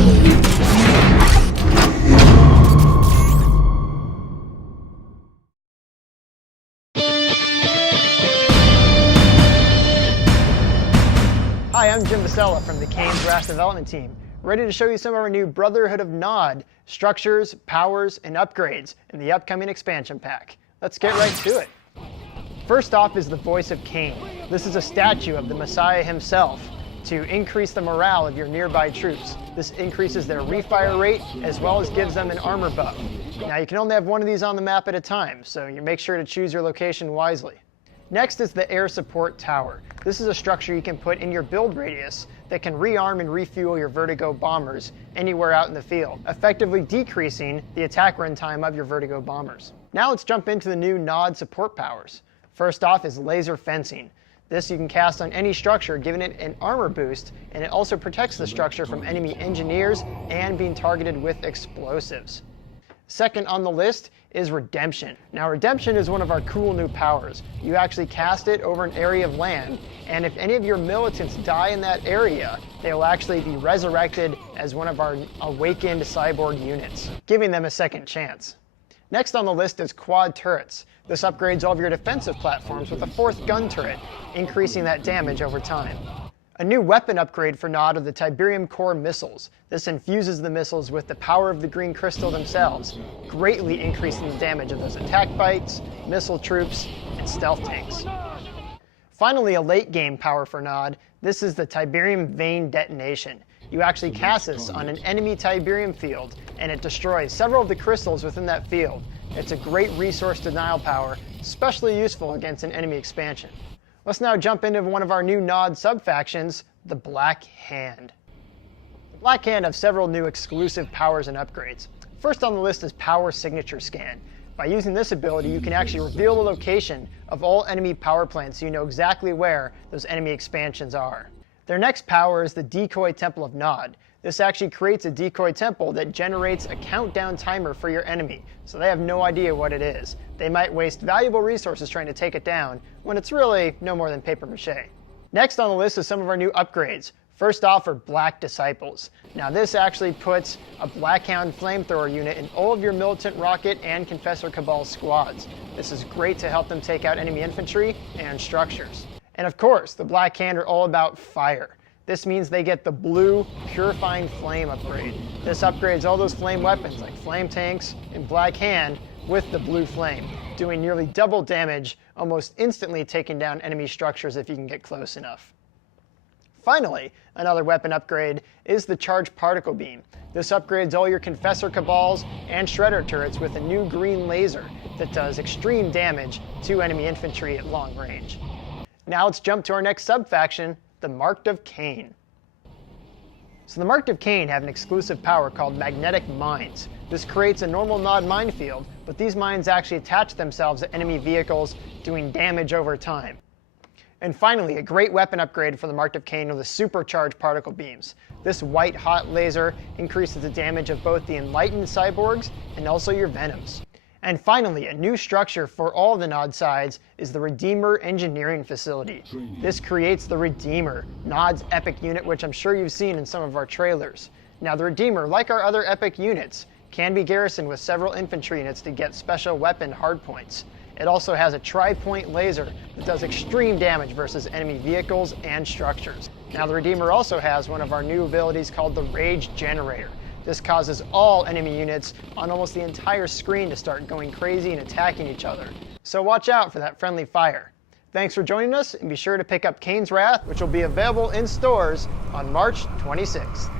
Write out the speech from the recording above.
Hi, I'm Jim Vasella from the Kane's Wrath development team, ready to show you some of our new Brotherhood of Nod structures, powers, and upgrades in the upcoming expansion pack. Let's get right to it. First off is the Voice of Kane. This is a statue of the Messiah himself to increase the morale of your nearby troops. This increases their refire rate as well as gives them an armor buff. Now you can only have one of these on the map at a time, so you make sure to choose your location wisely. Next is the Air Support Tower. This is a structure you can put in your build radius that can rearm and refuel your Vertigo bombers anywhere out in the field, effectively decreasing the attack run time of your Vertigo bombers. Now let's jump into the new Nod support powers. First off is Laser Fencing. This you can cast on any structure, giving it an armor boost, and it also protects the structure from enemy engineers and being targeted with explosives. Second on the list is Redemption. Now Redemption is one of our cool new powers. You actually cast it over an area of land, and if any of your militants die in that area, they will actually be resurrected as one of our awakened cyborg units, giving them a second chance. Next on the list is Quad Turrets. This upgrades all of your defensive platforms with a 4th gun turret, increasing that damage over time. A new weapon upgrade for Nod are the Tiberium Core missiles. This infuses the missiles with the power of the green crystal themselves, greatly increasing the damage of those attack bites, missile troops, and stealth tanks. Finally, a late game power for Nod. This is the Tiberium Vein Detonation. You actually cast this on an enemy Tiberium field, and it destroys several of the crystals within that field. It's a great resource denial power, especially useful against an enemy expansion. Let's now jump into one of our new Nod sub-factions, the Black Hand. The Black Hand have several new exclusive powers and upgrades. First on the list is Power Signature Scan. By using this ability, you can actually reveal the location of all enemy power plants so you know exactly where those enemy expansions are. Their next power is the Decoy Temple of Nod. This actually creates a decoy temple that generates a countdown timer for your enemy, so they have no idea what it is. They might waste valuable resources trying to take it down, when it's really no more than paper mache. Next on the list is some of our new upgrades. First off are Black Disciples. Now this actually puts a Blackhound flamethrower unit in all of your Militant Rocket and Confessor Cabal squads. This is great to help them take out enemy infantry and structures. And of course, the Black Hand are all about fire. This means they get the blue Purifying Flame upgrade. This upgrades all those flame weapons like flame tanks and Black Hand with the blue flame, doing nearly double damage, almost instantly taking down enemy structures if you can get close enough. Finally, another weapon upgrade is the Charged Particle Beam. This upgrades all your Confessor Cabals and Shredder turrets with a new green laser that does extreme damage to enemy infantry at long range. Now let's jump to our next sub-faction, the Marked of Kane. So the Marked of Kane have an exclusive power called Magnetic Mines. This creates a normal Nod minefield, but these mines actually attach themselves to enemy vehicles, doing damage over time. And finally, a great weapon upgrade for the Marked of Kane are the Supercharged Particle Beams. This white hot laser increases the damage of both the Enlightened Cyborgs and also your Venoms. And finally, a new structure for all the Nod sides is the Redeemer Engineering Facility. This creates the Redeemer, Nod's epic unit, which I'm sure you've seen in some of our trailers. Now the Redeemer, like our other epic units, can be garrisoned with several infantry units to get special weapon hardpoints. It also has a tri-point laser that does extreme damage versus enemy vehicles and structures. Now the Redeemer also has one of our new abilities called the Rage Generator. This causes all enemy units on almost the entire screen to start going crazy and attacking each other. So watch out for that friendly fire. Thanks for joining us, and be sure to pick up Kane's Wrath, which will be available in stores on March 26th.